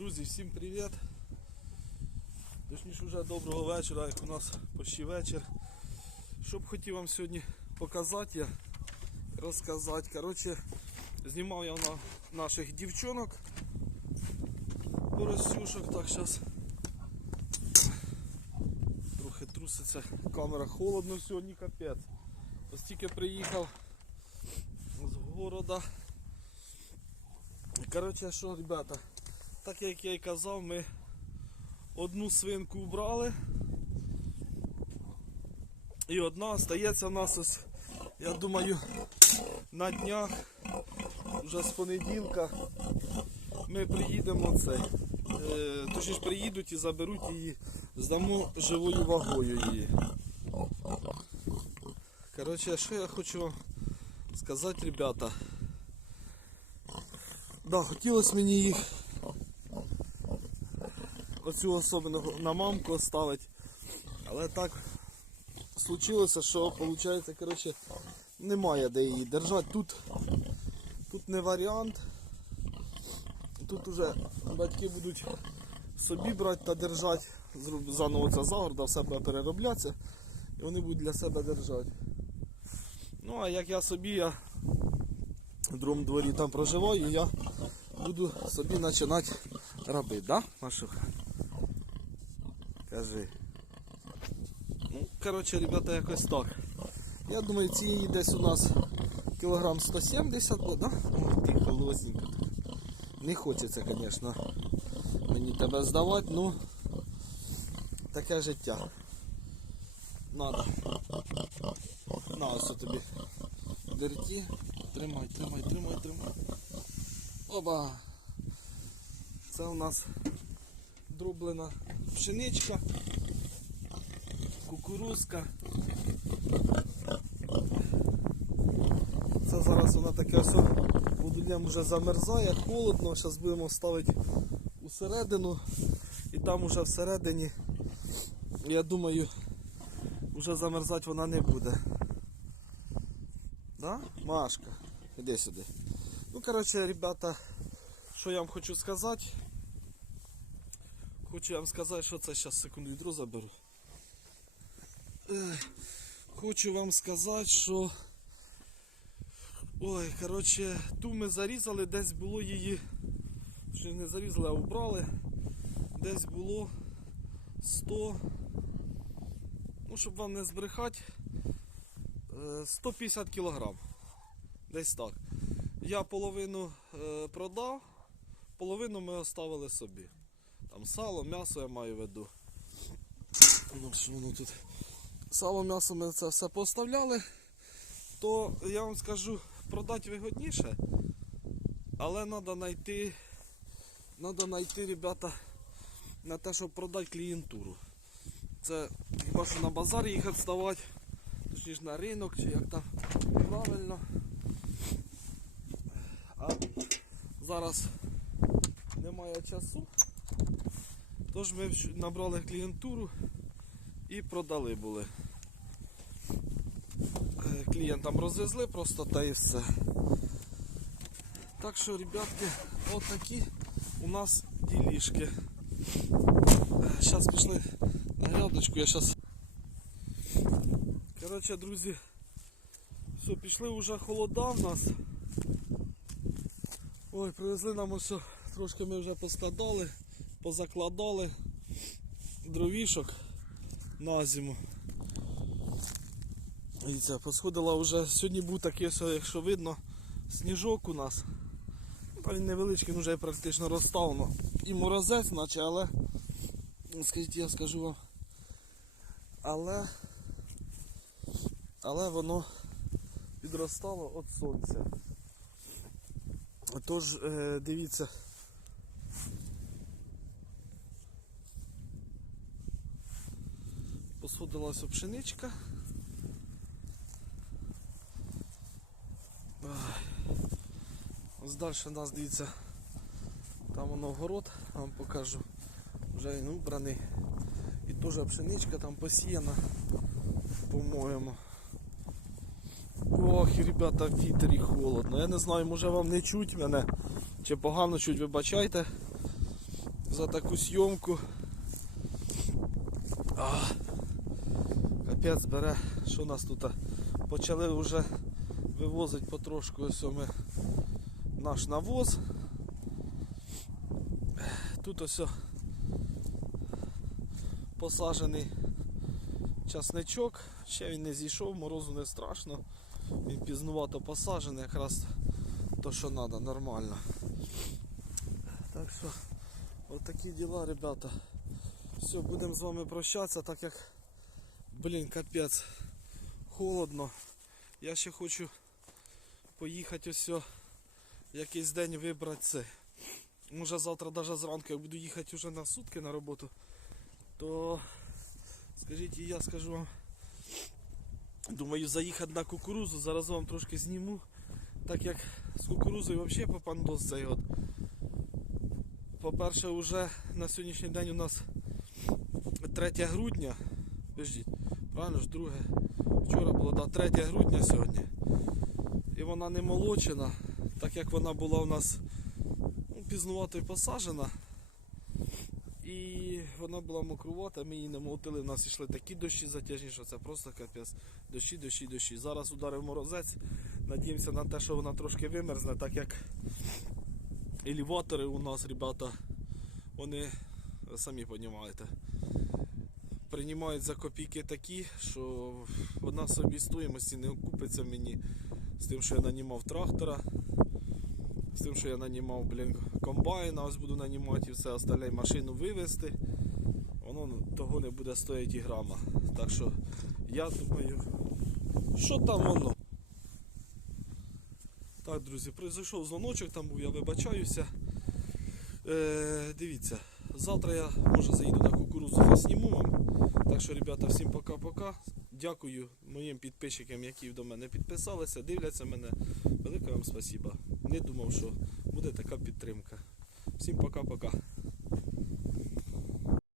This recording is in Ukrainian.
Друзі, всім привіт! Точніше вже доброго вечора, як у нас почти вечір. Що б хотів вам сьогодні показати, я розказати. Коротше, знімав я на наших дівчонок поросюшок. Так, зараз трохи труситься камера холодно сьогодні, капець. Ось тільки приїхав з города. Коротше, що, ребята, так як я і казав, ми одну свинку убрали. І одна стається в нас ось, я думаю, на днях, вже з понеділка, ми приїдемо цей. Е, точніше приїдуть і заберуть її, здамо живою вагою її. Коротше, що я хочу сказати, ребята. Да, хотілося мені їх оцю особливо на мамку оставити. Але так случилося, що виходить, коротше, немає де її держати. Тут, тут не варіант. Тут уже батьки будуть собі брати та держати. Заново ця загорда, все буде перероблятися. І вони будуть для себе держати. Ну а як я собі, я в другому дворі там проживаю, і я буду собі починати робити, да, Машуха? Кажи. Ну, коротше, ребята, якось так. Я думаю, цієї десь у нас кілограм 170 буде, да? О, ти холосненька. Не хочеться, звісно, мені тебе здавати, ну таке життя. Надо. На, ось тобі дерті. Тримай, тримай, тримай, тримай. Оба! Це у нас дроблена пшеничка, кукурузка. Це зараз вона таке ось вже замерзає, холодно, зараз будемо ставити усередину і там уже всередині, я думаю, вже замерзати вона не буде. Да? Машка, іди сюди. Ну, коротше, ребята, що я вам хочу сказати. Хочу вам сказати, що це зараз секунду відро заберу. Хочу вам сказати, що. Ой, коротше, ту ми зарізали, десь було її. Ще не зарізали, а убрали. Десь було 100. Ну, щоб вам не збрехати, е, 150 кілограм. Десь так. Я половину е, продав, половину ми оставили собі. Там сало, м'ясо я маю в виду. Ну, що воно тут? Сало, м'ясо ми це все поставляли, то я вам скажу, продати вигодніше, але треба знайти, треба знайти, ребята, на те, щоб продати клієнтуру. Це хіба що на базар їхати вставати, точніше на ринок, чи як там правильно. А зараз немає часу. Тож ми набрали клієнтуру і продали були. Е, Клієнтам розвезли просто та і все. Так що, ребятки, отакі у нас ділішки. Зараз пішли на грядочку, я зараз. Коротше, друзі, все, пішли вже холода в нас. Ой, привезли нам ось трошки ми вже поскладали, позакладали дровішок на зиму. І це посходила вже. Сьогодні був такий, якщо видно, сніжок у нас. Ну, він невеличкий, він вже практично розставлено. І морозець, наче, але ну, скажіть, я скажу вам. Але але воно підростало від сонця. Тож, е, дивіться. Посходилася пшеничка. Ось далі у нас дивіться. Там воно город, вам покажу. Вже він убраний. І теж пшеничка там посіяна, по-моєму. Ох, ребята, вітер і холодно. Я не знаю, може вам не чуть мене, чи погано чуть, вибачайте. за таку зйомку. А, капець бере, що у нас тут? Почали вже вивозити потрошку ось ми наш навоз. Тут ось посаджений часничок, ще він не зійшов, морозу не страшно. Він пізнувато посаджений, якраз то, що треба, нормально. Так що, от такі діла, ребята. Все, будемо з вами прощатися, так як, блін, капець, холодно. Я ще хочу поїхати ось о, якийсь день вибрати це. Може завтра навіть зранку я буду їхати вже на сутки на роботу, то скажіть, і я скажу вам. Думаю, заїхати на кукурузу, зараз вам трошки зніму. Так як з кукурузою взагалі попандос цей от. По-перше, вже на сьогоднішній день у нас 3 грудня. Подождіть, Правильно ж, друге. Вчора було да, 3 грудня сьогодні. І вона не молочена, так як вона була у нас ну, пізнувато й посаджена. І вона була мокрувата, ми її не молотили, у нас йшли такі дощі затяжні, що це просто капець. Дощі, дощі, дощі. Зараз ударив морозець. Надіємося на те, що вона трошки вимерзне, так як елеватори у нас, ребята, вони, самі розумієте, приймають за копійки такі, що вона собі стоїмості не окупиться мені з тим, що я нанімав трактора, з тим, що я нанімав, блін, комбайна, ось буду нанімати і все остальне машину вивезти. Воно того не буде стоїти і грама. Так що я думаю, що там воно? Так, друзі, пройшов дзвоночок, там був, я вибачаюся. Е, дивіться, завтра я може заїду на кукурузу засніму вам. Так що, ребята, всім пока-пока. Дякую моїм підписчикам, які до мене підписалися, дивляться мене. Велике вам спасибо. Не думав, що буде така підтримка. Всім пока-пока.